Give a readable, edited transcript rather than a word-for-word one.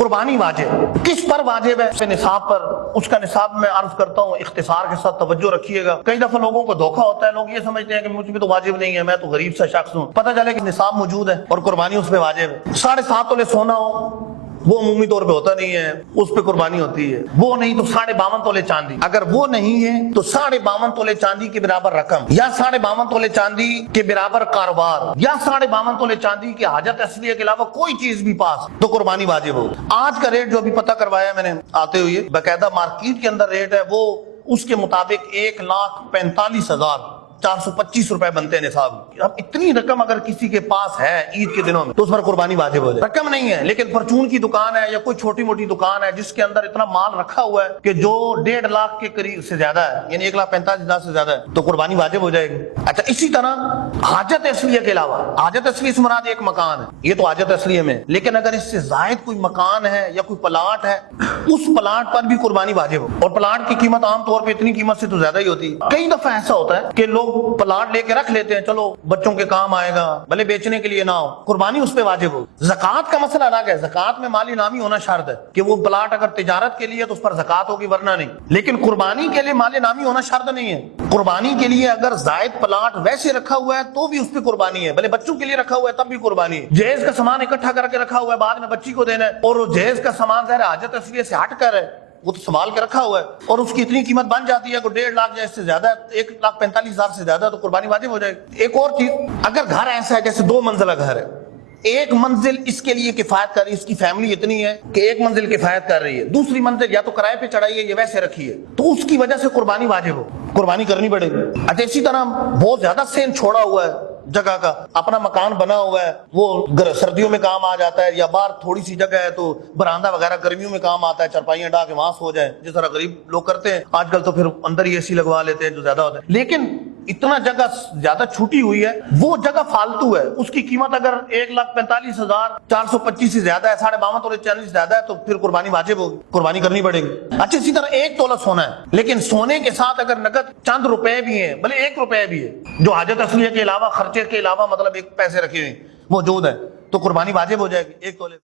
قربانی واجب کس پر واجب ہے؟ نصاب پر. اس کا نصاب میں عرض کرتا ہوں، اختصار کے ساتھ توجہ رکھیے گا. کئی دفعہ لوگوں کو دھوکہ ہوتا ہے، لوگ یہ سمجھتے ہیں کہ مجھ پہ تو واجب نہیں ہے، میں تو غریب سا شخص ہوں. پتہ چلے کہ نصاب موجود ہے اور قربانی اس پہ واجب ہے. 7.5 تولے سونا ہو، وہ عمومی طور پہ ہوتا نہیں ہے، اس پہ قربانی ہوتی ہے. وہ نہیں تو 52.5 تولے چاندی. اگر وہ نہیں ہے تو 52.5 تولے چاندی کے برابر رقم، یا 52.5 تولے چاندی کے برابر کاروبار، یا 52.5 تولے چاندی کے حاجت اصلیہ کے علاوہ کوئی چیز بھی پاس، تو قربانی واجب ہو. آج کا ریٹ جو بھی پتہ کروایا میں نے آتے ہوئے، باقاعدہ مارکیٹ کے اندر ریٹ ہے، وہ اس کے مطابق 1,45,425 روپے بنتے ہیں نصاب. اب اتنی رقم اگر کسی کے پاس ہے عید کے دنوں میں تو اس پر قربانی واجب ہو جائے. رقم نہیں ہے، لیکن پرچون کی دکان ہے یا کوئی چھوٹی موٹی دکان ہے جس کے اندر اتنا مال رکھا ہوا ہے کہ جو 1.5 لاکھ کے قریب سے زیادہ ہے، یعنی 1,45,000 سے زیادہ ہے، تو قربانی واجب ہو جائے گی. اچھا، اسی طرح حاجت اصلیہ کے علاوہ، حاجت اصلیہ سے مراد ایک مکان ہے، یہ تو حاجت اصلیہ میں، لیکن اگر اس سے زائد کوئی مکان ہے یا کوئی پلاٹ ہے، اس پلاٹ پر بھی قربانی واجب ہو. اور پلاٹ کی قیمت عام طور پہ اتنی قیمت سے تو زیادہ ہی ہوتی ہے. کئی دفعہ ایسا ہوتا ہے کہ لوگ پلاٹ لے کے رکھ لیتے ہیں، چلو بچوں کے کام آئے گا، بھلے بیچنے کے لیے نہ ہو، قربانی اس پہ واجب ہو. زکوٰۃ کا مسئلہ الگ ہے، زکوٰۃ میں مالی نامی ہونا شرط ہے کہ وہ پلاٹ اگر تجارت کے لیے تو اس پر زکوٰۃ ہوگی، ورنہ نہیں. لیکن قربانی کے لیے مالی نامی ہونا شرط نہیں ہے. قربانی کے لیے اگر زائد پلاٹ ویسے رکھا ہوا ہے تو بھی اس پہ قربانی ہے، بھلے بچوں کے لیے رکھا ہوا ہے تب بھی قربانی ہے. جہیز کا سامان اکٹھا کر کے رکھا ہوا ہے، بعد میں بچی کو دینا ہے، اور وہ جہیز کا سامان ظاہر حاجت اصلیہ سے ہٹ کر ہے، وہ تو سنبھال کے رکھا ہوا ہے، اور اس کی اتنی قیمت بن جاتی ہے کہ 1.5 لاکھ یا اس سے زیادہ ہے، 1,45,000 سے زیادہ ہے، تو قربانی واجب ہو جائے گی. ایک اور چیز، اگر گھر ایسا ہے جیسے 2 منزلہ گھر ہے، ایک منزل اس کے لیے کفایت کر رہی ہے، اس کی فیملی اتنی ہے کہ ایک منزل کفایت کر رہی ہے، دوسری منزل یا تو کرائے پہ چڑھائی ہے یا ویسے رکھی ہے، تو اس کی وجہ سے قربانی واجب ہو، قربانی کرنی پڑے گی. اچھا، اسی طرح بہت زیادہ سین چھوڑا ہوا ہے جگہ کا، اپنا مکان بنا ہوا ہے، وہ سردیوں میں کام آ جاتا ہے، یا باہر تھوڑی سی جگہ ہے تو برآمدہ وغیرہ گرمیوں میں کام آتا ہے، چرپائیاں ڈال کے وہاں سو جائیں، جس طرح غریب لوگ کرتے ہیں. آج کل تو پھر اندر ہی اے سی لگوا لیتے ہیں جو زیادہ ہوتا ہے. لیکن اتنا جگہ زیادہ چھوٹی ہوئی ہے، وہ جگہ فالتو ہے، اس کی قیمت اگر 1,45,425 سے زیادہ ہے، 52.5 تولے چاندی سے زیادہ ہے، تو پھر قربانی واجب ہوگی، قربانی کرنی پڑے گی. اچھا، اسی طرح 1 تولہ سونا ہے، لیکن سونے کے ساتھ اگر نقد چند روپے بھی ہیں، بھلے 1 روپے بھی ہے، جو حاجت اصلیہ کے علاوہ، خرچے کے علاوہ، مطلب 1 پیسے رکھے ہوئے موجود ہیں، تو قربانی واجب ہو جائے گی 1 تولے.